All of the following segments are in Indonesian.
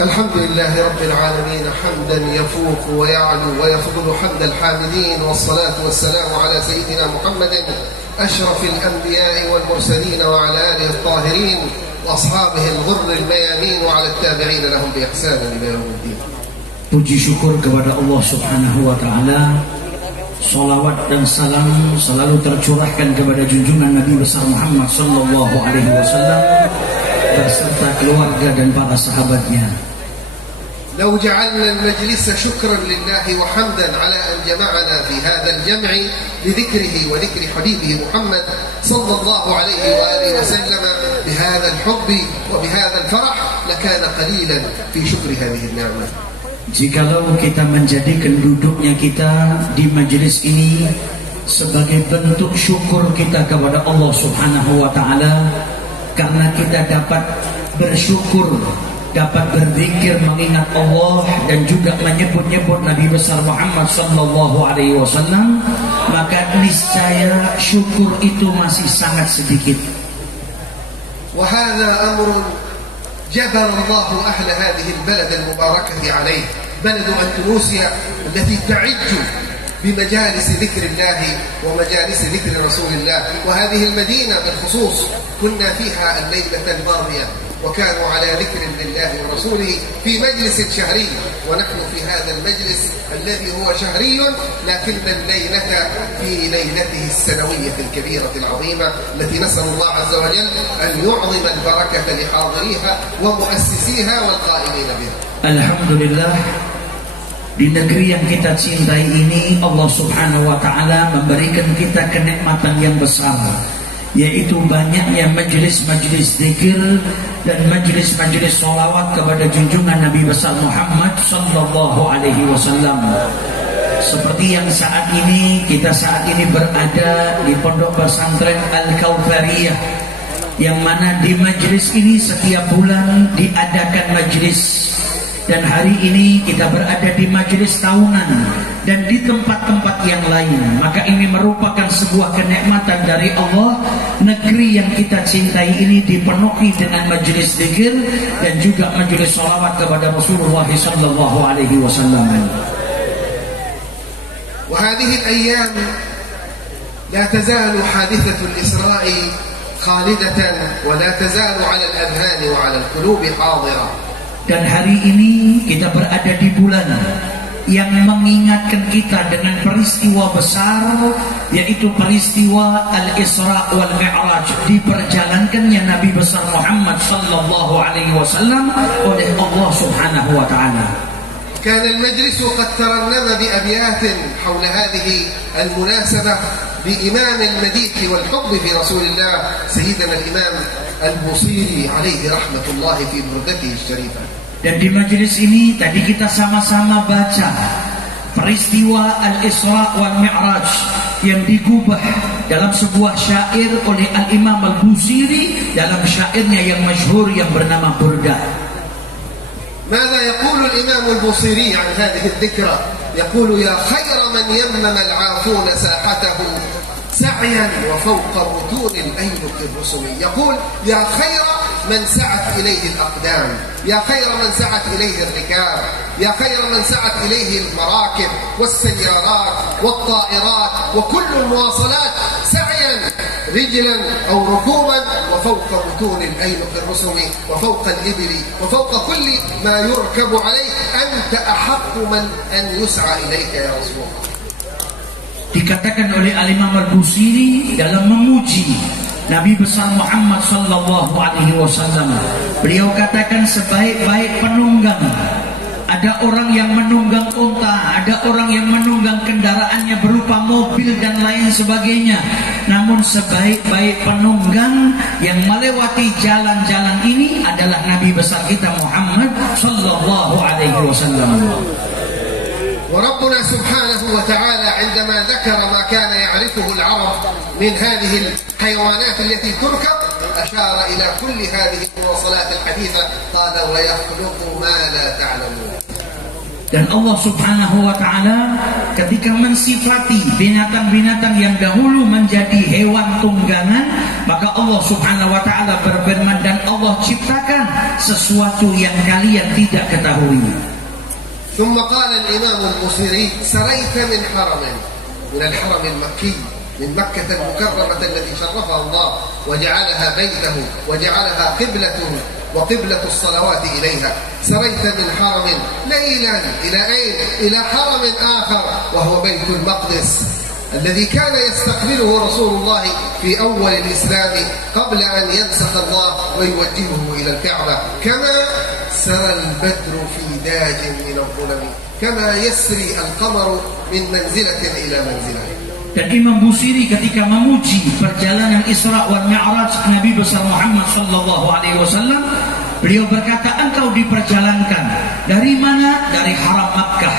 الحمد لله رب العالمين حمدا يفوق ويعلو ويفضل حمد الحامدين، والصلاة والسلام على سيدنا محمد أشرف الأنبياء والمرسلين وعلى آله الطاهرين وأصحابه الغر الميامين وعلى التابعين لهم بإحسان إلى يوم الدين. Puji syukur kepada Allah Subhanahu wa Ta'ala. Salawat dan salam selalu tercurahkan kepada junjungan Nabi besar Muhammad sallallahu alaihi wasallam beserta keluarga dan para sahabatnya. لو جعلنا المجلس شكرا لله وحمدا على أن جمعنا في هذا الجمع لذكره وذكر حبيبه محمد صلى الله عليه وآله وسلم بهذا الحب وبهذا الفرح لكان قليلا في شكر هذه النعمة. Jikalau kita menjadikan duduknya kita di majelis ini sebagai bentuk syukur kita kepada Allah Subhanahu wa Ta'ala, karena kita dapat bersyukur, dapat berzikir mengingat Allah dan juga menyebut-nyebut Nabi besar Muhammad sallallahu alaihi wasallam, maka niscaya syukur itu masih sangat sedikit. وهذا أمر جبر الله أهل هذه البلد المباركة عليه، بلد أندونيسيا التي تعج بمجالس ذكر الله ومجالس ذكر رسول الله، وهذه المدينة بالخصوص كنا فيها الليلة الماضية وكانوا على ذكر لله ورسوله في مجلس شهري، ونحن في هذا المجلس الذي هو شهري لكن الليلة في ليلته السنوية الكبيرة العظيمة التي نسأل الله عز وجل أن يعظم البركة لحاضريها ومؤسسيها والقائمين بها. Alhamdulillah, di negeri yang kita cintai ini Allah Subhanahu wa Ta'ala memberikan kita kenikmatan yang besar, yaitu banyaknya majelis-majelis zikir dan majelis-majelis sholawat kepada junjungan Nabi besar Muhammad sallallahu alaihi wasallam. Seperti yang saat ini kita berada di pondok pesantren Al-Kautsariyah, yang mana di majelis ini setiap bulan diadakan majelis. Dan hari ini kita berada di majelis tahunan dan di tempat-tempat yang lain. Maka ini merupakan sebuah kenikmatan dari Allah. Negeri yang kita cintai ini dipenuhi dengan majelis zikir dan juga majelis sholawat kepada Rasulullah sallallahu alaihi wasallam. وهذه الأيام لا تزال حادثة الإسراء خالدة ولا تزال على الأذهان وعلى القلوب حاضرة. Dan hari ini kita berada di bulan yang mengingatkan kita dengan peristiwa besar, yaitu peristiwa Al-Isra wal Mi'raj, diperjalankannya Nabi besar Muhammad sallallahu alaihi wasallam oleh Allah Subhanahu wa Ta'ala. كان المجلس قد ترنم بأبيات حول هذه المناسبة بإمام المديح والحب في رسول الله سيدنا الإمام البوصيري عليه رحمة الله في بردته الشريفة. Dan di majelis ini tadi kita sama-sama baca peristiwa Al-Isra wal Mi'raj yang digubah dalam sebuah syair oleh Al-Imam Al-Busiri dalam syairnya yang masyhur yang bernama Burdah. ماذا يقول الإمام البوصيري عن هذه الذكرى؟ يقول: يا خير من يمم العافون ساحته سعيا وفوق متون الأيلق الرسم. يقول: يا خير من سعت إليه الأقدام، يا خير من سعت إليه الركاب، يا خير من سعت إليه المراكب والسيارات والطائرات وكل المواصلات سعيا رجلا أو ركوبا وفوق متون الأيلق الرسم وفوق الإبل وفوق كل ما يركب عليه. أنت أحق من أن يسعى إليك يا رسول الله. Dikatakan oleh Al-Imam Al-Busiri dalam memuji Nabi besar Muhammad sallallahu alaihi wasallam. Beliau katakan sebaik-baik penunggang, ada orang yang menunggang unta, ada orang yang menunggang kendaraannya berupa mobil dan lain sebagainya. Namun sebaik-baik penunggang yang melewati jalan-jalan ini adalah Nabi besar kita Muhammad sallallahu alaihi wasallam. وربنا سبحانه وتعالى عندما ذكر ما كان يعرفه العرب من هذه الحيوانات التي تركب أشار إلى كل هذه المواصلات الحديثة، قال: ويخلق ما لا تعلمون. Dan Allah subhanahu wa ta'ala ketika mensifati binatang-binatang yang dahulu menjadi hewan tunggangan, maka Allah subhanahu wa ta'ala berfirman, dan Allah ciptakan sesuatu yang kalian tidak ketahui. ثم قال الإمام البصيري سريت من حرم من الحرم المكي من مكة المكرمة التي شرفها الله وجعلها بيته وجعلها قبلته وقبلة الصلوات إليها. سريت من حرم ليلا إلى أين؟ إلى حرم آخر وهو بيت المقدس الذي كان يستقبله رسول الله في أول الإسلام قبل أن ينسخ الله ويوجهه إلى الكعبة. كما سرى البدر في داج من الظلم كما يسري القمر من منزلة إلى منزلة. Dan Imam Busiri ketika memuji perjalanan Isra wal Mi'raj Nabi besar Muhammad sallallahu alaihi wasallam, beliau berkata, engkau diperjalankan dari mana? Dari haram Makkah,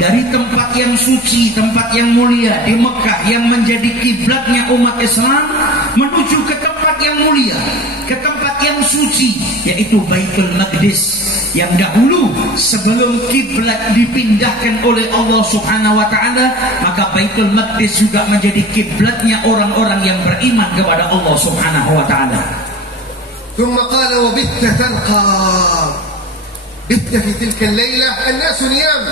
dari tempat yang suci, tempat yang mulia di Mekah yang menjadi kiblatnya umat Islam, menuju ke tempat yang mulia, ke tempat yang suci, yaitu Baitul Maqdis, yang dahulu sebelum kiblat dipindahkan oleh Allah subhanahu wa ta'ala, maka Baitul Maqdis juga menjadi kiblatnya orang-orang yang beriman kepada Allah subhanahu wa ta'ala. ثم قال وبت ترقى بت في تلك الليلة الناس نيام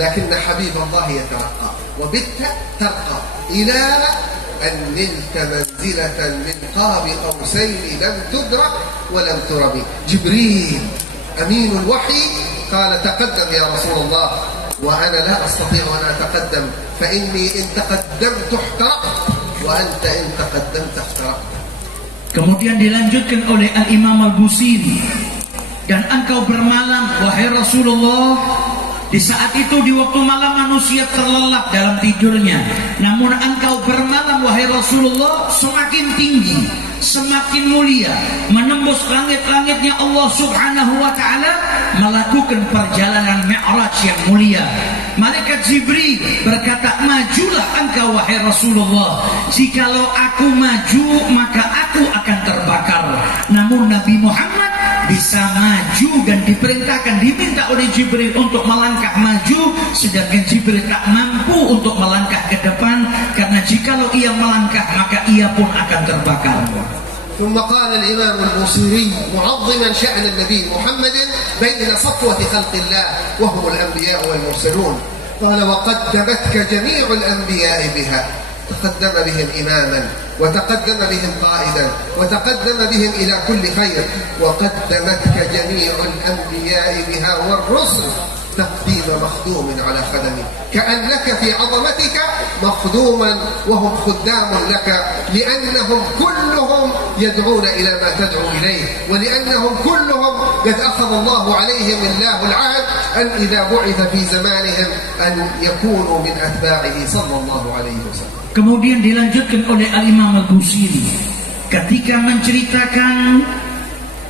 لكن حبيب الله يترقى وبت ترقى إلى أن نلت منزلة من قاب قوسين لم تدرك ولم ترمي. جبريل أمين الوحي قال تقدم يا رسول الله، وأنا لا أستطيع أن أتقدم فإني إن تقدمت احترقت وأنت إن تقدمت احترقت. Kemudian dilanjutkan oleh Al-Imam Al-Busiri, dan engkau bermalam wahai Rasulullah. Di saat itu di waktu malam manusia terlelap dalam tidurnya, namun engkau bermalam wahai Rasulullah semakin tinggi, semakin mulia, menembus langit-langitnya Allah subhanahu wa ta'ala, melakukan perjalanan Mi'raj yang mulia. Malaikat Jibril berkata, majulah engkau wahai Rasulullah, jikalau aku maju maka aku akan terbakar. Namun Nabi Muhammad bisa maju dan diperintahkan, diminta oleh Jibril untuk melangkah maju, sedangkan Jibril tak mampu untuk melangkah ke depan, karena jikalau ia melangkah maka ia pun akan terbakar. ثم قال الإمام البوصيري معظما شأن النبي محمد بين صفوة خلق الله وهم الأنبياء والمرسلون، قال وقدمتك جميع الأنبياء بها، تقدم بهم إماما وتقدم بهم قائدا وتقدم بهم إلى كل خير، وقدمتك جميع الأنبياء بها والرسل تقديم مخدوم على خدمه، كأنك في عظمتك مخدوما وهم خدام لك، لأنهم كلهم يدعون إلى ما تدعو إليه، ولأنهم كلهم قد أخذ الله عليهم الله العهد أن إذا بعث في زمانهم أن يكونوا من أتباعه صلى الله عليه وسلم. Kemudian dilanjutkan oleh Al-Imam Al-Busiri ketika menceritakan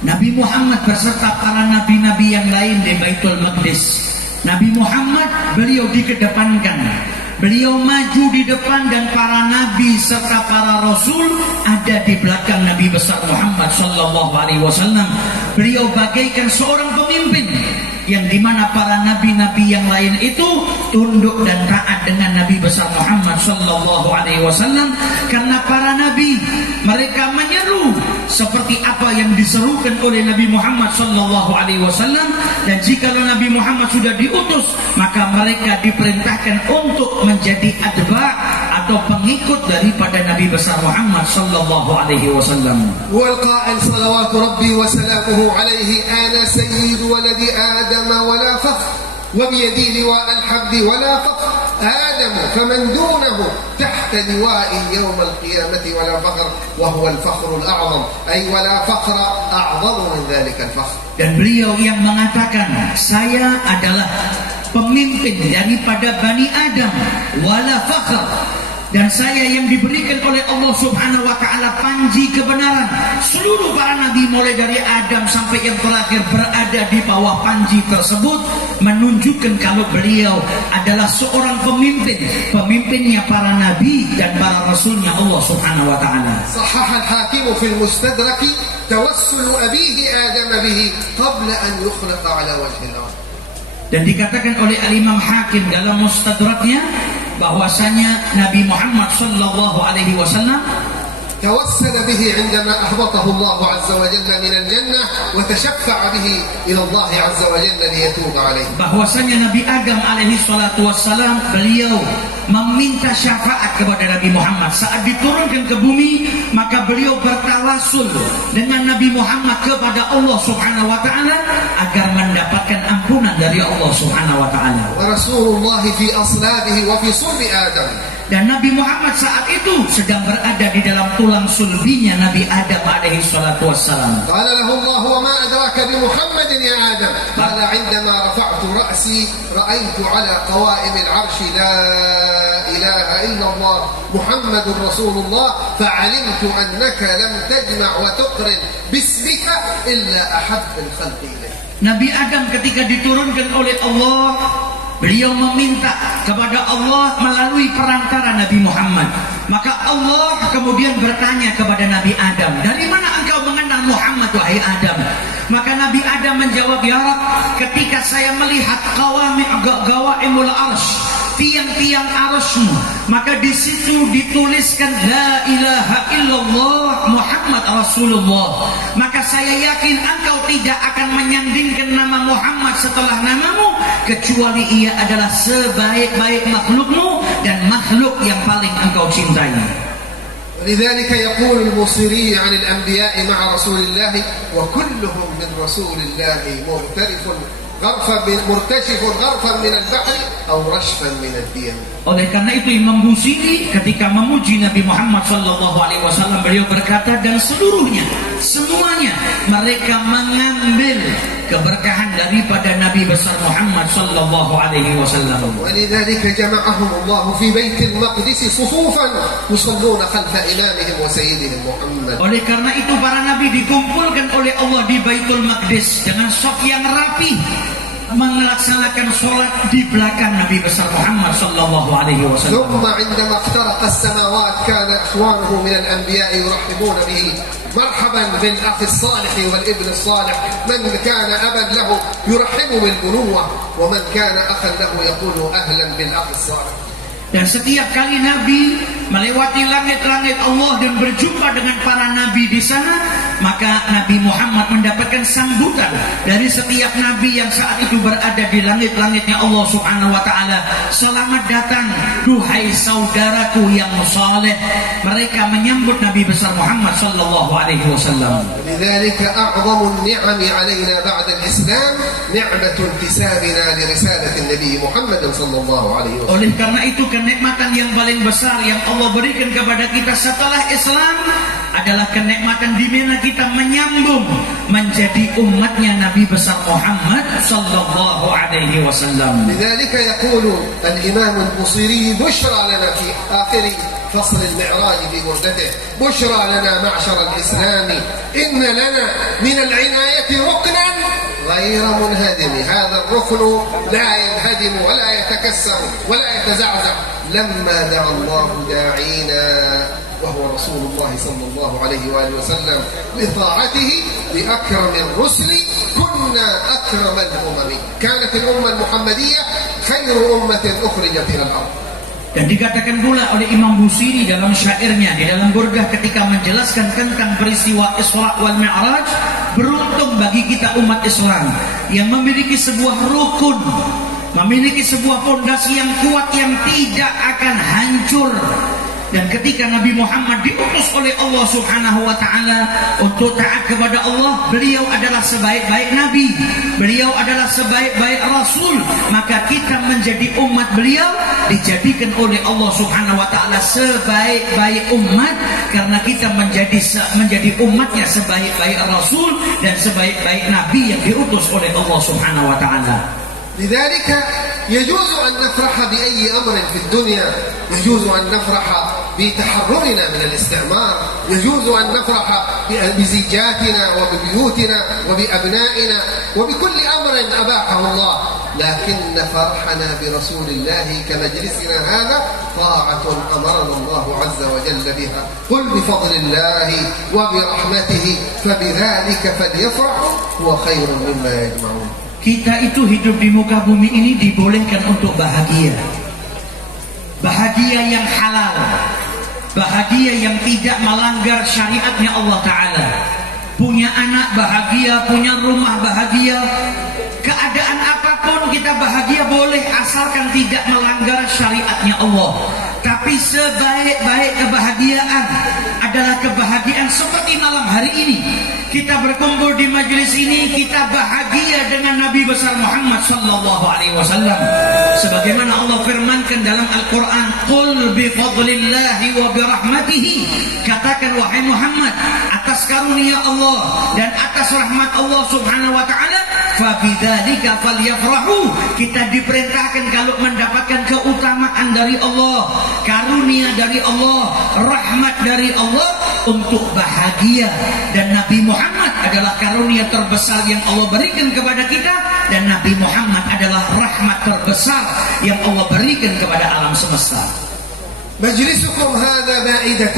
Nabi Muhammad beserta para nabi-nabi yang lain di Baitul Maqdis. Nabi Muhammad beliau dikedepankan, beliau maju di depan, dan para nabi serta para rasul ada di belakang Nabi besar Muhammad sallallahu alaihi wasallam. Beliau bagaikan seorang pemimpin yang dimana para nabi-nabi yang lain itu tunduk dan taat dengan Nabi besar Muhammad sallallahu alaihi wasallam, karena para nabi mereka menyeru seperti apa yang diserukan oleh Nabi Muhammad sallallahu alaihi wasallam, dan jikalau Nabi Muhammad sudah diutus maka mereka diperintahkan untuk menjadi adba atau pengikut daripada Nabi besar Muhammad sallallahu alaihi wasallam. Wal qa'il salawatu rabbi wa salamuhu alaihi ana sayyid waladi adam wala fakhr wa bi yadi liwa al-hamd wala fakhr adam faman dunahu tahta liwa'i yawm al-qiyamati wala fakhr wa huwa al-fakhr al-a'zam ay wala fakhr a'zam min dhalika al-fakhr. Dan beliau yang mengatakan, saya adalah pemimpin daripada Bani Adam wala fakhr, dan saya yang diberikan oleh Allah subhanahu wa ta'ala panji kebenaran. Seluruh para nabi mulai dari Adam sampai yang terakhir berada di bawah panji tersebut, menunjukkan kalau beliau adalah seorang pemimpin, pemimpinnya para nabi dan para rasulnya Allah subhanahu wa ta'ala. Sahah al-Hakim fi al-Mustadrak tawassul abihi Adam bihi qabla an yukhlaqa ala wajhi al-ard. Dan dikatakan oleh Al-Imam Hakim dalam Mustadraknya bahwasanya Nabi Muhammad sallallahu alaihi wasallam توسل به عندما أهبطه الله عز وجل من الجنة وتشفع به إلى الله عز وجل ليتوب عليه. Bahwasanya Nabi Adam alaihi salatu wassalam beliau meminta syafaat kepada Nabi Muhammad saat diturunkan ke bumi, maka beliau bertawasul dengan Nabi Muhammad kepada Allah Subhanahu wa taala agar mendapatkan ampunan dari Allah Subhanahu wa taala. Wa Rasulullah fi aslabihi wa fi sulbi Adam. Dan Nabi Muhammad saat itu sedang berada di dalam tulang sulbinya Nabi Adam alaihi salatu wassalam. Qala lahu Allah wa ma adraka bi Muhammad ya Adam. Qala 'indama rafa'tu ra'si ra'aytu 'ala qawa'im al-'arsh la ilaha illa Allah Muhammadur Rasulullah fa'alimtu annaka lam tajma' wa tuqrin bismika illa ahabb al-khalqi ilayk. Nabi Adam ketika diturunkan oleh Allah, beliau meminta kepada Allah melalui perantara Nabi Muhammad. Maka Allah kemudian bertanya kepada Nabi Adam, dari mana engkau mengenal Muhammad wahai Adam? Maka Nabi Adam menjawab, ya Rabb, ketika saya melihat gawaimul arsh, tiang-tiang arshmu, maka di situ dituliskan la ilaha illallah Muhammad Rasulullah. Maka saya yakin engkau tidak akan menyandingkan nama Muhammad setelah namamu, kecuali ia adalah sebaik-baik makhlukmu dan makhluk yang paling engkau cintai. ولذلك يقول البوصيري عن الأنبياء مع رسول الله وكلهم من رسول الله مرتشف غرفا من البحر أو رشفا من الديم. Oleh karena itu Imam Busiri ketika memuji Nabi Muhammad sallallahu alaihi wasallam, beliau berkata, dan semuanya mereka mengambil keberkahan daripada Nabi besar Muhammad sallallahu alaihi wasallam. ولذلك جمعهم الله في بيت المقدس صفوفا يصلون خلف إمامهم وسيدهم محمد. Oleh karena itu para nabi dikumpulkan oleh Allah di Baitul Maqdis dengan saf yang rapi, melaksanakan sholat di belakang Nabi besar Muhammad sallallahu alaihi wasallam. ثم عندما اخترق السماوات كان إخوانه من الأنبياء يرحبون به مرحبا بالأخ الصالح والابن الصالح، من كان أبا له يرحب بالبنوة ومن كان أخا له يقول أهلا بالأخ الصالح. Dan setiap kali Nabi melewati langit-langit Allah dan berjumpa dengan para Nabi di sana, maka Nabi Muhammad mendapatkan sambutan dari setiap Nabi yang saat itu berada di langit-langitnya Allah Subhanahu wa Ta'ala. Selamat datang, duhai saudaraku yang saleh. Mereka menyambut Nabi besar Muhammad sallallahu alaihi wasallam. لذلك أعظم النعم علينا بعد الإسلام نعمة انتسابنا لرسالة النبي محمد صلى الله عليه وسلم. Oleh karena itu kenikmatan yang paling besar yang Allah berikan kepada kita setelah Islam adalah kenikmatan di mana kita menyambung menjadi umatnya Nabi besar Muhammad sallallahu alaihi wasallam. لذلك يقول الإمام البوصيري بشرى لنا في آخر فصل المعراج في وردته بشرى لنا معشر الإسلام إن لنا من العناية ركنا غير منهدم. هذا الركن لا ينهدم ولا يتكسر ولا يتزعزع لما دعا الله داعينا وهو رسول الله صلى الله عليه وآله وسلم لطاعته بأكرم الرسل كنا أكرم الأمم. كانت الأمة المحمدية خير أمة أخرجت إلى الأرض. Dan dikatakan pula oleh Imam Busiri dalam syairnya di dalam Burdah ketika menjelaskan tentang peristiwa Isra wal Mi'raj, beruntung bagi kita umat Islam yang memiliki sebuah rukun, memiliki sebuah fondasi yang kuat yang tidak akan hancur. Dan ketika Nabi Muhammad diutus oleh Allah Subhanahu wa Ta'ala untuk taat kepada Allah, beliau adalah sebaik-baik Nabi, beliau adalah sebaik-baik Rasul. Maka kita menjadi umat beliau dijadikan oleh Allah Subhanahu wa Ta'ala sebaik-baik umat, karena kita menjadi umatnya sebaik-baik Rasul dan sebaik-baik Nabi yang diutus oleh Allah Subhanahu wa Ta'ala. لذلك يجوز أن نفرح بأي أمر في الدنيا، يجوز أن نفرح بتحررنا من الاستعمار، يجوز أن نفرح بزيجاتنا وببيوتنا وبأبنائنا وبكل أمر أباحه الله، لكن فرحنا برسول الله كمجلسنا هذا طاعة أمرنا الله عز وجل بها. قل بفضل الله وبرحمته فبذلك فليفرحوا هو خير مما يجمعون. Kita itu hidup di muka bumi ini dibolehkan untuk bahagia. Bahagia yang halal, bahagia yang tidak melanggar syariatnya Allah Ta'ala. Punya anak bahagia, punya rumah bahagia, keadaan apapun kita bahagia boleh, asalkan tidak melanggar syariatnya Allah. Tapi sebaik-baik kebahagiaan adalah kebahagiaan seperti malam hari ini. Kita berkumpul di majelis ini, kita bahagia dengan Nabi besar Muhammad sallallahu alaihi wasallam. Sebagaimana Allah firmankan dalam Al-Qur'an, "Qul bi fadlillahi wa bi rahmatihi." Katakan wahai Muhammad, atas karunia Allah dan atas rahmat Allah Subhanahu wa taala, fa bidzalika falyafrahu. Kita diperintahkan kalau mendapatkan keutamaan dari Allah, karunia dari Allah, rahmat dari Allah, untuk bahagia. Dan Nabi Muhammad adalah karunia terbesar yang Allah berikan kepada kita, dan Nabi Muhammad adalah rahmat terbesar yang Allah berikan kepada alam semesta. مجلسكم هذا مائدة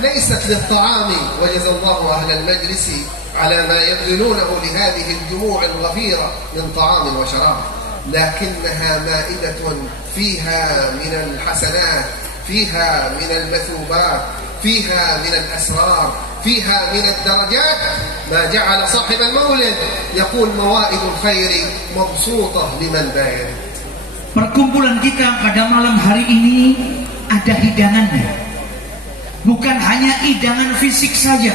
ليست للطعام، وجزى الله أهل المجلس على ما يبذلونه لهذه الجموع الغفيرة من طعام وشراب، لكنها مائدة فيها من الحسنات، فيها من المثوبات، فيها من الأسرار، فيها من الدرجات، ما جعل صاحب المولد يقول موائد الخير مبسوطة لمن باين. Perkumpulan kita pada malam hari ini ada hidangannya. Bukan hanya hidangan fisik saja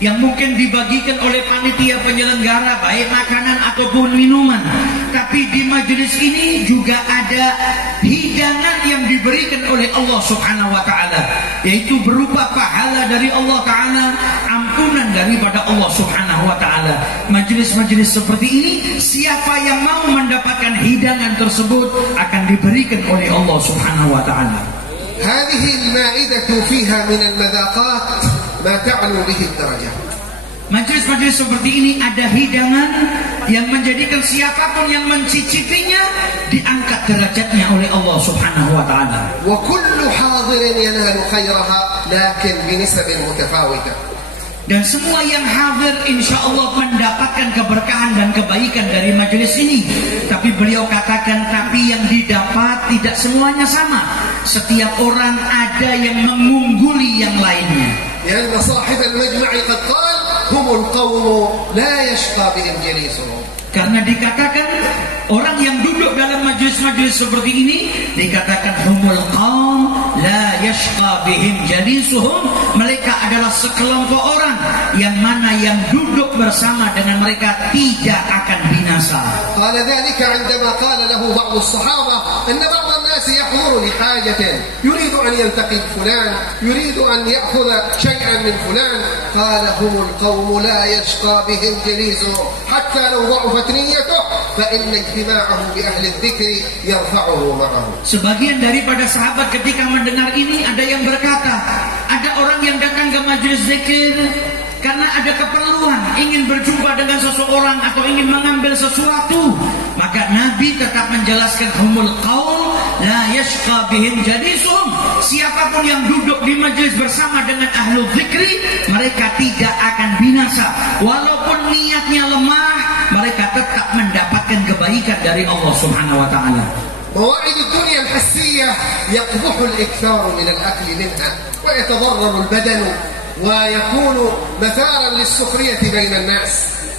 yang mungkin dibagikan oleh panitia penyelenggara, baik makanan ataupun minuman, tapi di majelis ini juga ada hidangan yang diberikan oleh Allah Subhanahu wa taala, yaitu berupa pahala dari Allah taala, ampunan daripada Allah Subhanahu wa taala. Majelis-majelis seperti ini, siapa yang mau mendapatkan hidangan tersebut akan diberikan oleh Allah Subhanahu wa taala. هذه المائدة فيها من المذاقات ما تعلو به الدرجات. Majelis-majelis seperti ini ada hidangan yang menjadikan siapapun yang mencicipinya diangkat derajatnya oleh Allah Subhanahu wa taala. وكل حاضر ينال خيرها لكن بنسب متفاوتة. Dan semua yang hadir insya Allah mendapatkan keberkahan dan kebaikan dari majelis ini. Tapi beliau katakan, tapi yang didapat tidak semuanya sama. Setiap orang ada yang mengungguli yang lainnya. لأن صاحب المجمع قد قال هم القوم لا يشقى بهم جليسهم. Karena dikatakan orang yang duduk dalam majelis-majelis seperti ini dikatakan humul qaum la yashqa bihim jalisuhum. Mereka adalah sekelompok orang yang mana yang duduk bersama dengan mereka tidak akan binasa. قال ذلك عندما قال له بعض الصحابة أن بعض الناس يحضر لحاجة يريد أن يلتقي بفلان، يريد أن يأخذ شيئا من فلان، قال هم القوم لا يشقى بهم جليسهم حتى لو ضعفت نيته فإن اجتماعه بأهل الذكر يرفعه معه. Sebagian daripada sahabat ketika mendengar ini ada yang berkata, ada orang yang datang ke majelis zikir karena ada keperluan, ingin berjumpa dengan seseorang atau ingin mengambil sesuatu, maka Nabi tetap menjelaskan humul qaum la yashqa bihim jalisuhum. Siapapun yang duduk di majelis bersama dengan ahlu zikri, mereka tidak akan binasa. Walaupun niatnya lemah, mereka tetap mendapatkan kebaikan dari Allah Subhanahu wa taala. موائد الدنيا الحسية يقبح الإكثار من الأكل منها ويتضرر البدن ويكون مثارا للسخرية بين الناس،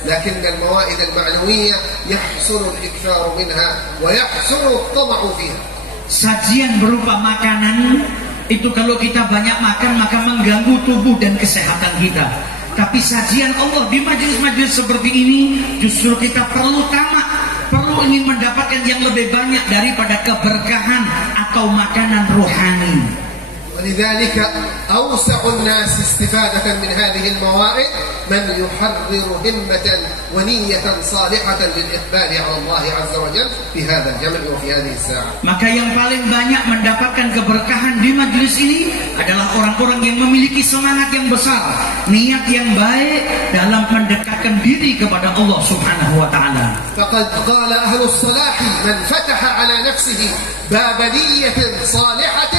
لكن الموائد المعنوية يحسن الإكثار منها ويحسن الطمع فيها. Sajian berupa makanan itu kalau kita banyak makan maka mengganggu tubuh dan kesehatan kita. Tapi sajian Allah di majelis-majelis seperti ini justru kita perlu tamak, perlu ingin mendapatkan yang lebih banyak daripada keberkahan atau makanan rohani. ولذلك أوسع الناس استفادة من هذه الموائد من يحرر همة ونية صالحة للإقبال على الله عز وجل في هذا الجمع وفي هذه الساعة. Maka yang paling banyak mendapatkan keberkahan di majelis ini adalah orang-orang yang memiliki semangat yang besar, niat yang baik dalam mendekatkan diri kepada Allah Subhanahu wa taala. فقد قال أهل الصلاح من فتح على نفسه باب نية صالحة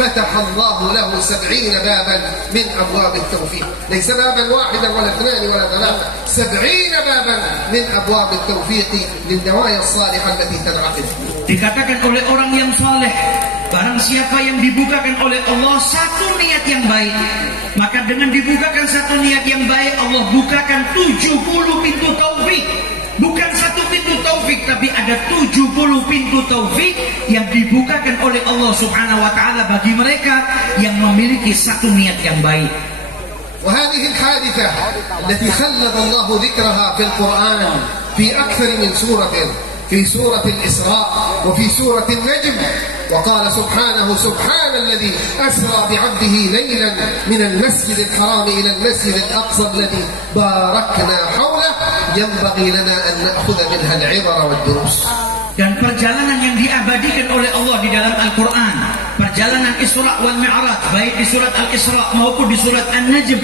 فتح الله له 70 بابا من أبواب التوفيق. ليس بابا واحدا ولا اثنان ولا ثلاثة، 70 بابا من أبواب التوفيق للنوايا الصالحة التي تنعقد. Dikatakan oleh orang yang saleh, barang siapa yang dibukakan oleh Allah satu niat yang baik, maka dengan dibukakan satu niat yang baik, Allah bukakan 70 pintu taufik. Bukan satu pintu taufik, tapi ada 70 pintu taufik yang dibukakan oleh Allah Subhanahu wa taala bagi mereka yang memiliki satu niat yang baik. وهذه الحادثة التي خلد الله ذكرها في القرآن في أكثر من سورة، في سورة الإسراء وفي سورة النجم، وقال سبحانه: سبحان الذي أسرى بعبده ليلا من المسجد الحرام إلى المسجد الأقصى الذي باركنا حوله ينبغي لنا أن نأخذ منها العبر والدروس. Dan perjalanan yang diabadikan oleh Allah di dalam Al-Quran, perjalanan Isra wal Mi'raj, baik di surat Al-Isra maupun di surat An-Najm,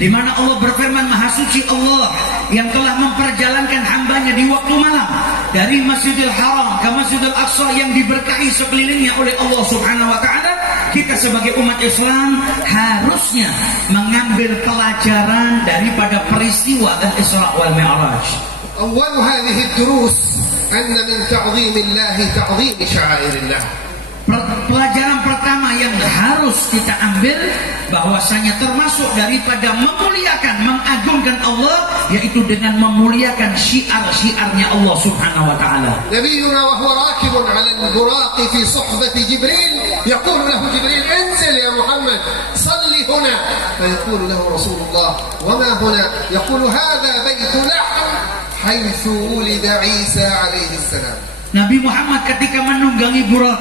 di mana Allah berfirman, Maha Suci Allah yang telah memperjalankan hambanya di waktu malam dari Masjidil Haram ke Masjidil Aqsa yang diberkahi sekelilingnya oleh Allah Subhanahu wa taala. Kita sebagai umat Islam harusnya mengambil pelajaran daripada peristiwa Al-Isra wal Mi'raj. أول هذه الدروس أن من تعظيم الله تعظيم شعائر الله. Pelajaran pertama yang harus kita ambil bahwasanya termasuk daripada memuliakan, mengagungkan Allah, yaitu dengan memuliakan syiar-syiarnya Allah Subhanahu wa taala. نبينا وهو راكب على البراق في صحبة جبريل يقول له جبريل: انزل يا محمد صل هنا. فيقول له رسول الله: وما هنا؟ يقول: هذا بيت لحم حيث ولد عيسى عليه السلام. Nabi Muhammad ketika menunggangi Burak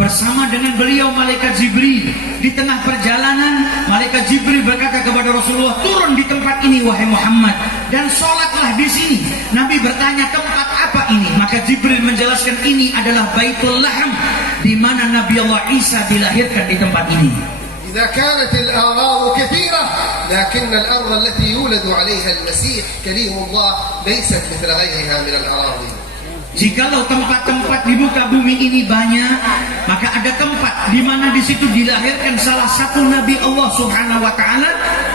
bersama dengan beliau malaikat Jibril, di tengah perjalanan malaikat Jibril berkata kepada Rasulullah, turun di tempat ini wahai Muhammad dan sholatlah di sini. Nabi bertanya, tempat apa ini? Maka Jibril menjelaskan, ini adalah Baitul Lahm, di mana Nabi Allah Isa dilahirkan di tempat ini. إذا كانت الآراء كثيرة لكن الأرض التي يولد عليها المسيح كليم الله ليست مثل غيرها من الأراضي. Jikalau tempat-tempat di muka bumi ini banyak, maka ada tempat di mana di situ dilahirkan salah satu Nabi Allah Subhanahu wa taala,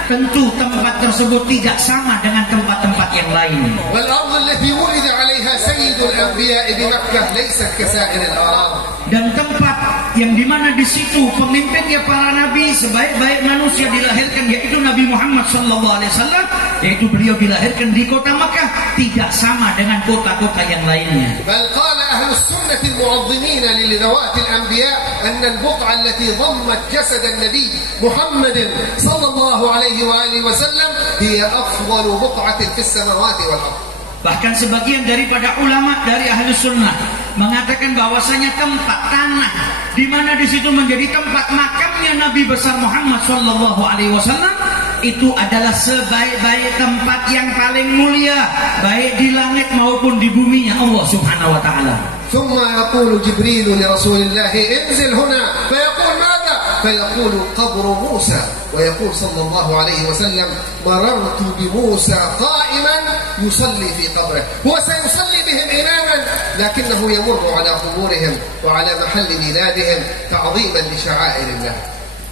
tentu tempat tersebut tidak sama dengan tempat-tempat yang lain. والأرض التي ولد عليها سيد الأنبياء بمكة ليست كسائر الأراضي. Dan tempat yang dimana di situ pemimpinnya para nabi, sebaik-baik manusia dilahirkan, yaitu Nabi Muhammad SAW, yaitu beliau dilahirkan di kota Makkah, tidak sama dengan kota-kota yang lainnya. بل قال أهل السنة المعظمين لذوات الأنبياء أن البقعة التي ضمت جسد النبي محمد صلى الله عليه وآله وسلم هي أفضل بقعة في السماوات والأرض. Bahkan sebagian daripada ulama dari ahli sunnah mengatakan bahwasanya tempat tanah di mana di situ menjadi tempat makamnya Nabi besar Muhammad Sallallahu Alaihi Wasallam itu adalah sebaik-baik tempat yang paling mulia, baik di langit maupun di buminya Allah Subhanahu Wa Taala. ثم يقول جبريل لرسول الله: انزل هنا. فيقول: ماذا؟ فيقول: قبر موسى. ويقول صلى الله عليه وسلم: مررت بموسى قائما يصلي في قبره. هو سيصلي بهم إماما لكنه يمر على قبورهم وعلى محل ميلادهم تعظيما لشعائر الله.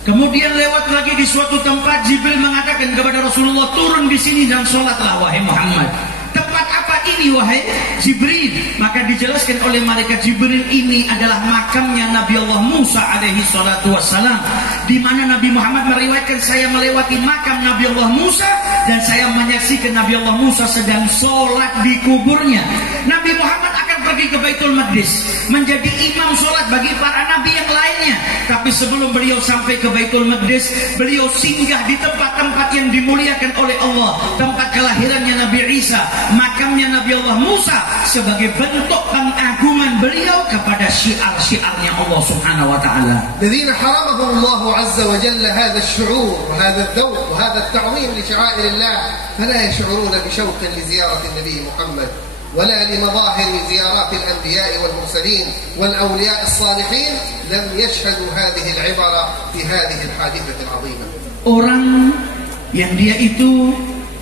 Kemudian lewat lagi di suatu tempat, Jibril mengatakan kepada Rasulullah, turun di sini dan sholatlah wahai Muhammad. Tempat apa ini wahai Jibril? Maka dijelaskan oleh malaikat Jibril, ini adalah makamnya Nabi Allah Musa alaihi salatu wassalam, di mana Nabi Muhammad meriwayatkan, saya melewati makam Nabi Allah Musa dan saya menyaksikan Nabi Allah Musa sedang sholat di kuburnya. Nabi Muhammad akan pergi ke Baitul Maqdis menjadi imam sholat bagi para nabi yang lainnya. Tapi sebelum beliau sampai ke Baitul Maqdis, beliau singgah di tempat-tempat yang dimuliakan oleh Allah, tempat kelahirannya Nabi Isa, makamnya Nabi Allah Musa, sebagai bentuk pengagungan beliau kepada syiar-syiarnya Allah Subhanahu wa taala. الذين حرمهم الله عز وجل هذا الشعور وهذا الذوق وهذا التعظيم لشعائر الله فلا يشعرون بشوق لزيارة النبي محمد ولا لمظاهر زيارات الأنبياء والمرسلين والأولياء الصالحين. لم يشهدوا هذه العبرة في هذه الحادثة العظيمة. Orang yang dia itu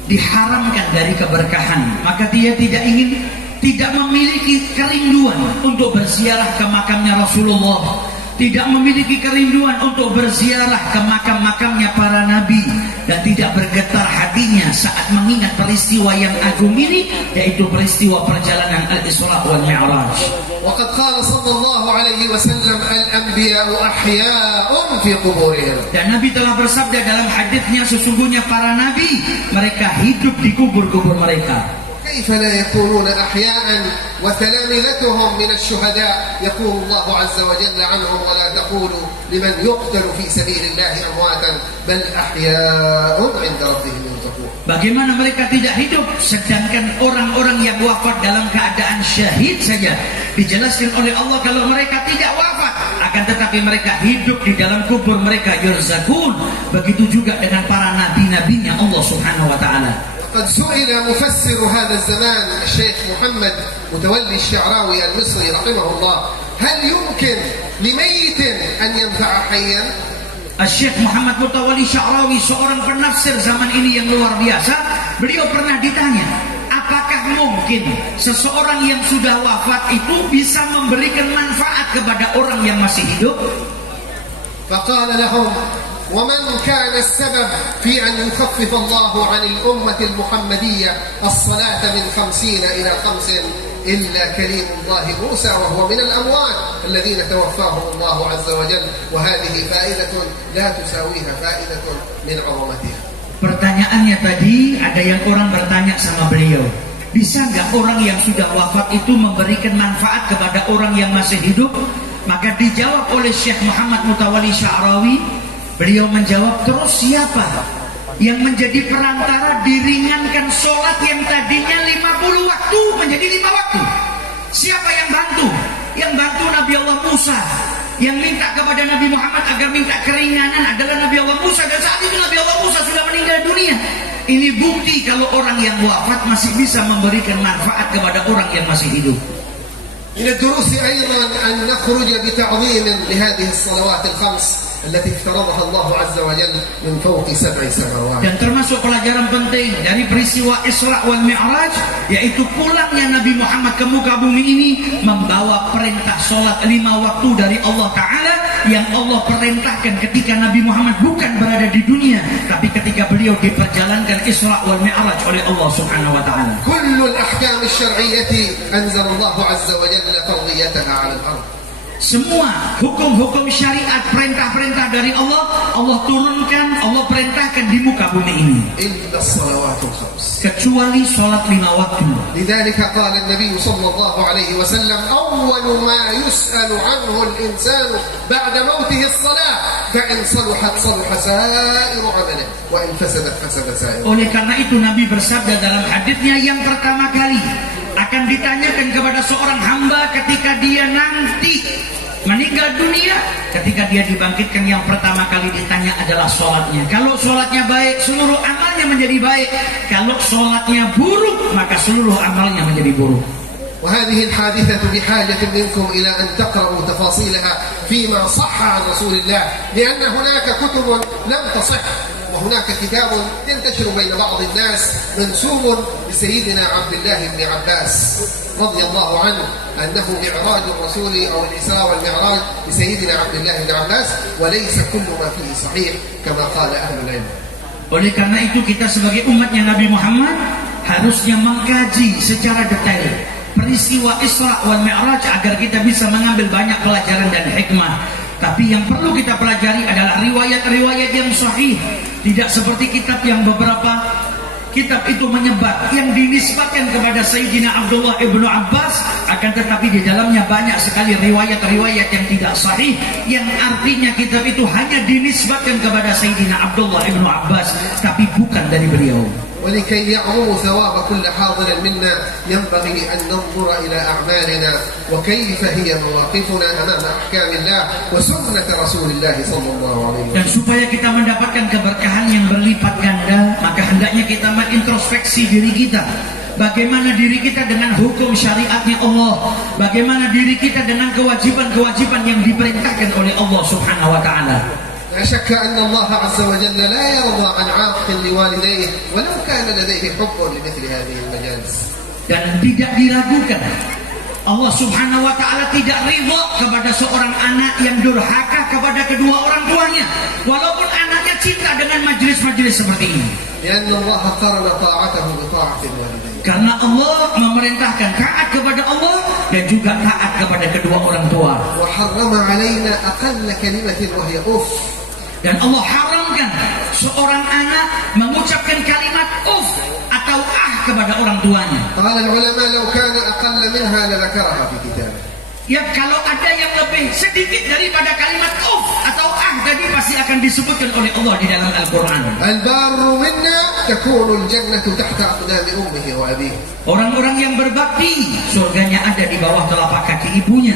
diharamkan dari keberkahan, maka dia tidak memiliki kerinduan untuk berziarah ke makamnya Rasulullah, tidak memiliki kerinduan untuk berziarah ke makam-makamnya para nabi, dan tidak bergetar hatinya saat mengingat peristiwa yang agung ini, yaitu peristiwa perjalanan Al-Isra wal Mi'raj. وقد قال صلى الله عليه وسلم الأنبياء أحياء في قبورهم. Dan Nabi telah bersabda dalam haditsnya, sesungguhnya para nabi mereka hidup di kubur-kubur mereka. كيف لا يكونون أحياء وتلامذتهم من الشهداء يقول الله عز وجل عنهم ولا تقولوا لمن يقتل في سبيل الله أمواتا بل أحياء عند ربهم يرزقون. Bagaimana mereka tidak hidup, sedangkan orang-orang yang wafat dalam keadaan syahid saja dijelaskan oleh Allah kalau mereka tidak wafat, akan tetapi mereka hidup di dalam kubur mereka yurzakun. Begitu juga dengan para nabi-nabinya Allah Subhanahu wa taala. قد سئل مفسر هذا الزمان الشيخ محمد متولي الشعراوي المصري رحمه الله هل يمكن لميت أن ينفع حيا؟ Syekh Muhammad Mutawalli Sya'rawi, seorang penafsir zaman ini yang luar biasa, beliau pernah ditanya, apakah mungkin seseorang yang sudah wafat itu bisa memberikan manfaat kepada orang yang masih hidup? فقال لهم ومن كان السبب في أن يخفف الله عن الأمة المحمدية الصلاة من 50 إلى 5 إلا كريم الله موسى وهو من الأموات الذين توفاهم الله عز وجل وهذه فائدة لا تساويها فائدة من عظمتها. Pertanyaannya tadi, ada yang orang bertanya sama beliau, bisa nggak orang yang sudah wafat itu memberikan manfaat kepada orang yang masih hidup? Maka dijawab oleh Syekh Muhammad Mutawalli Sya'rawi, beliau menjawab, terus siapa yang menjadi perantara diringankan sholat yang tadinya 50 waktu menjadi 5 waktu? Siapa yang bantu? Yang bantu Nabi Allah Musa. Yang minta kepada Nabi Muhammad agar minta keringanan adalah Nabi Allah Musa, dan saat itu Nabi Allah Musa sudah meninggal dunia. Ini bukti kalau orang yang wafat masih bisa memberikan manfaat kepada orang yang masih hidup. من الدروس أيضا أن نخرج بتعظيم لهذه الصلوات الخمس التي افترضها الله عز وجل من فوق 7 سماوات. Dan termasuk pelajaran penting dari peristiwa Isra wal Mi'raj, yaitu pulangnya Nabi Muhammad ke muka bumi ini membawa perintah sholat 5 waktu dari Allah Ta'ala yang Allah perintahkan ketika Nabi Muhammad bukan berada di dunia, tapi ketika beliau diperjalankan Isra wal Mi'raj oleh Allah Subhanahu wa Ta'ala. كل الأحكام الشرعية أنزل الله عز وجل فرضيتها على الأرض. Semua hukum-hukum syariat, perintah-perintah dari Allah, Allah turunkan, Allah perintahkan di muka bumi ini. إلا الصلوات الخمس. Kecuali sholat 5 waktu. لذلك قال النبي صلى الله عليه وسلم أول ما يسأل عنه الإنسان بعد موته الصلاة فإن صلحت صلح سائر عمله وإن فسدت فسد سائر. Oleh karena itu Nabi bersabda dalam hadisnya, yang pertama kali akan ditanyakan kepada seorang hamba ketika dia nanti meninggal dunia, ketika dia dibangkitkan, yang pertama kali ditanya adalah sholatnya. Kalau sholatnya baik, seluruh amalnya menjadi baik. Kalau sholatnya buruk, maka seluruh amalnya menjadi buruk. وهذه الحادثة بحاجة منكم إلى أن تقرأوا تفاصيلها فيما صح عن رسول الله، لأن هناك كتب لم تصح، وهناك كتاب ينتشر بين بعض الناس منسوب لسيدنا عبد الله بن عباس رضي الله عنه أنه معراج الرسول أو الإسراء والمعراج لسيدنا عبد الله بن عباس، وليس كل ما فيه صحيح كما قال أهل العلم. Oleh karena itu kita sebagai umatnya Nabi Muhammad harusnya mengkaji secara detail peristiwa Isra wal Mi'raj agar kita bisa mengambil banyak pelajaran dan hikmah. Tapi yang perlu kita pelajari adalah riwayat-riwayat yang sahih. Tidak seperti kitab yang beberapa kitab itu menyebar yang dinisbatkan kepada Sayyidina Abdullah ibnu Abbas, akan tetapi di dalamnya banyak sekali riwayat-riwayat yang tidak sahih, yang artinya kitab itu hanya dinisbatkan kepada Sayyidina Abdullah ibnu Abbas, tapi bukan dari beliau. ولكي يعظم ثواب كل حاضر منا ينبغي أن ننظر إلى أعمالنا وكيف هي مواقفنا أمام أحكام الله وسنة رسول الله صلى الله عليه وسلم. Dan supaya kita mendapatkan keberkahan yang berlipat ganda, maka hendaknya kita mengintrospeksi diri kita. Bagaimana diri kita dengan hukum syariatnya Allah, bagaimana diri kita dengan kewajiban-kewajiban yang diperintahkan oleh Allah Subhanahu wa Ta'ala. لا شك أن الله عز وجل لا يرضى عن عاق لوالديه ولو كان لديه حب لمثل هذه المجالس. Dan tidak diragukan Allah Subhanahu wa ta'ala tidak ridha kepada seorang anak yang durhaka kepada kedua orang tuanya, walaupun anaknya cinta dengan majelis-majelis seperti ini. Karena Allah memerintahkan taat kepada Allah dan juga taat kepada kedua orang tua. Dan Allah haramkan seorang anak mengucapkan kalimat uff atau kepada orang tuanya. Ya, kalau ada yang lebih sedikit daripada kalimat uff atau tadi pasti akan disebutkan oleh Allah di dalam Al-Quran. Orang-orang yang berbakti, surganya ada di bawah telapak kaki ibunya.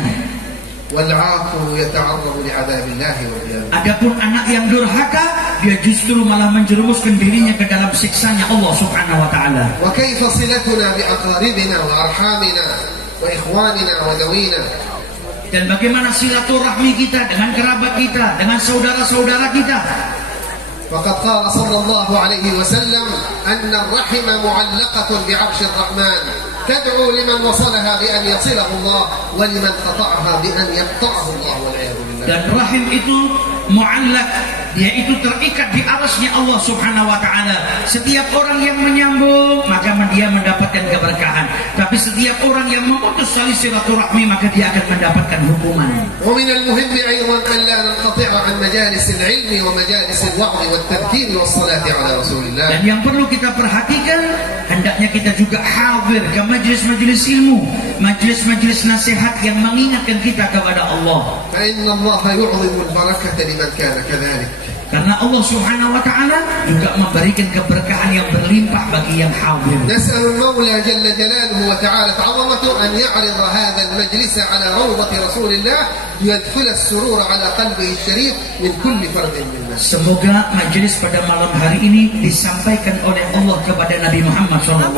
Adapun anak yang durhaka, dia justru malah menjerumuskan dirinya ke dalam siksanya Allah Subhanahu wa ta'ala. Dan bagaimana silaturahmi kita dengan kerabat kita, dengan saudara-saudara kita. وقد قال صلى الله عليه وسلم أن الرحم معلقة بعرش الرحمن تدعو لمن وصلها بأن يصله الله ولمن قطعها بأن يقطعه الله والعياذ بالله. Dan rahim itu mu'allaq, yaitu terikat di arasnya Allah Subhanahu wa ta'ala. Setiap orang yang menyambung maka dia mendapatkan keberkahan, tapi setiap orang yang memutus tali silaturahmi maka dia akan mendapatkan hukuman. ومن المهم أيضا أن لا ننقطع عن مجالس العلم ومجالس الوعظ والتذكير والصلاة على رسول الله. Dan yang perlu kita perhatikan, hendaknya kita juga hadir ke majelis-majelis ilmu, majelis-majelis nasihat yang mengingatkan kita kepada Allah. فإن الله يعظم البركة لمن كان كذلك. Karena Allah Subhanahu wa ta'ala juga memberikan keberkahan yang berlimpah bagi yang hadir. نسأل المولى جل جلاله وتعالى عظمته أن يعرض هذا المجلس على روضة رسول الله يدخل السرور على قلبه الشريف من كل فرد منا. Semoga majelis pada malam hari ini disampaikan oleh Allah kepada Nabi Muhammad SAW,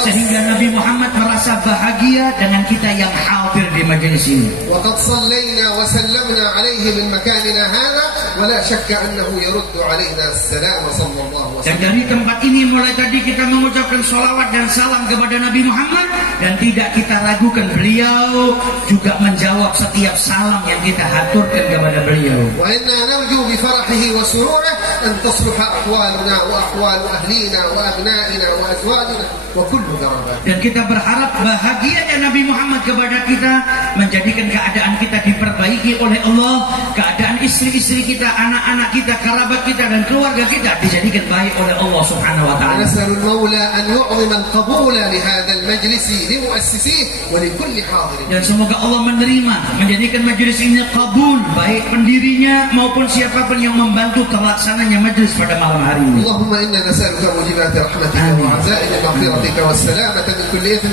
sehingga Nabi Muhammad merasa bahagia dengan kita yang hadir di majelis ini. وقد صلينا وسلمنا عليه من مكاننا هذا ولا شك أنه يرد علينا السلام صلى الله عليه وسلم. Dan dari tempat ini mulai tadi kita mengucapkan salawat dan salam kepada Nabi Muhammad, dan tidak kita ragukan beliau juga menjawab setiap salam yang kita haturkan kepada beliau. وإنا نرجو بفرحه وسروره أن تصلح أحوالنا وأحوال أهلينا وأبنائنا وأزواجنا وكل ذربات. Dan kita berharap bahagianya Nabi Muhammad kepada kita menjadikan keadaan kita diperbaiki oleh Allah, keadaan istri-istri kita, anak-anak kita, kerabat kita dan keluarga kita dijadikan baik oleh Allah Subhanahu wa ta'ala. نسأل المولى أن يعظم القبول لهذا المجلس لمؤسسيه ولكل حاضر. Dan semoga Allah menerima, menjadikan majelis ini kabul, baik pendirinya maupun siapapun yang membantu terlaksananya majelis pada malam hari ini. اللهم إنا نسألك موجبات رحمتك وعزائم مغفرتك والسلامة من كل إثم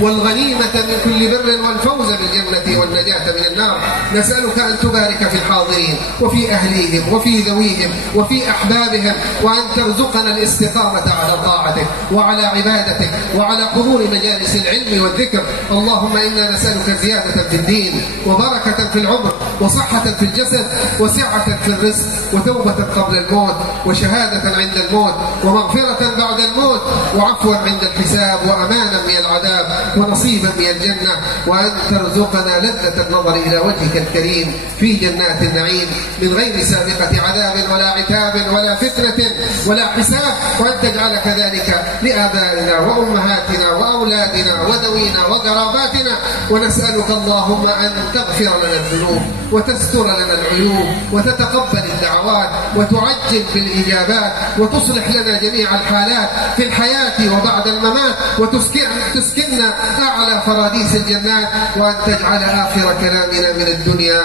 والغنيمة من كل بر والفوز بالجنة والنجاة من النار. نسألك أن تبارك في الحاضرين وفي أهليهم وفي ذويهم وفي أحبابهم، وأن ترزقنا الاستقامة على طاعتك وعلى عبادتك وعلى حضور مجالس العلم والذكر. اللهم إنا نسألك زيادة في الدين وبركة في العمر وصحة في الجسد وسعة في الرزق وتوبة قبل الموت وشهادة عند الموت ومغفرة بعد الموت وعفوا عند الحساب وأمانا من العذاب ونصيبا من الجنة، وأن ترزقنا لذة النظر إلى وجهك الكريم في جنات النعيم من غير سابقة عذاب ولا عتاب ولا فتنة ولا حساب، وأن تجعل كذلك لآبائنا وأمهاتنا وأولادنا وذوينا وقراباتنا. ونسألك اللهم أن تغفر لنا الذنوب وتستر لنا العيوب وتتقبل الدعوات وتعجل بالإجابات وتصلح لنا جميع الحالات في الحياة وبعد الممات، وتسكننا أعلى فراديس الجنات، وأن تجعل آخر كلامنا من الدنيا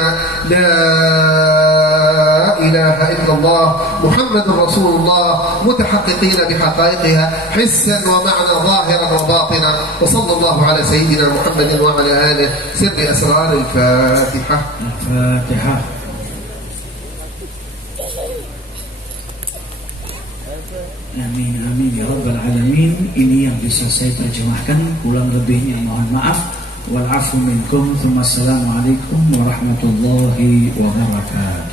لا إله إلا الله محمد رسول الله، متحققين بحقائقها حسا ومعنى ظاهرا وباطنا. وصلى الله على سيدنا محمد وعلى آله سر أسرار الفاتحة. الفاتحة. Amin amin ya rabbal alamin. Ini yang bisa saya terjemahkan, kurang lebihnya mohon maaf. Wal afu minkum. Assalamualaikum warahmatullahi wabarakatuh.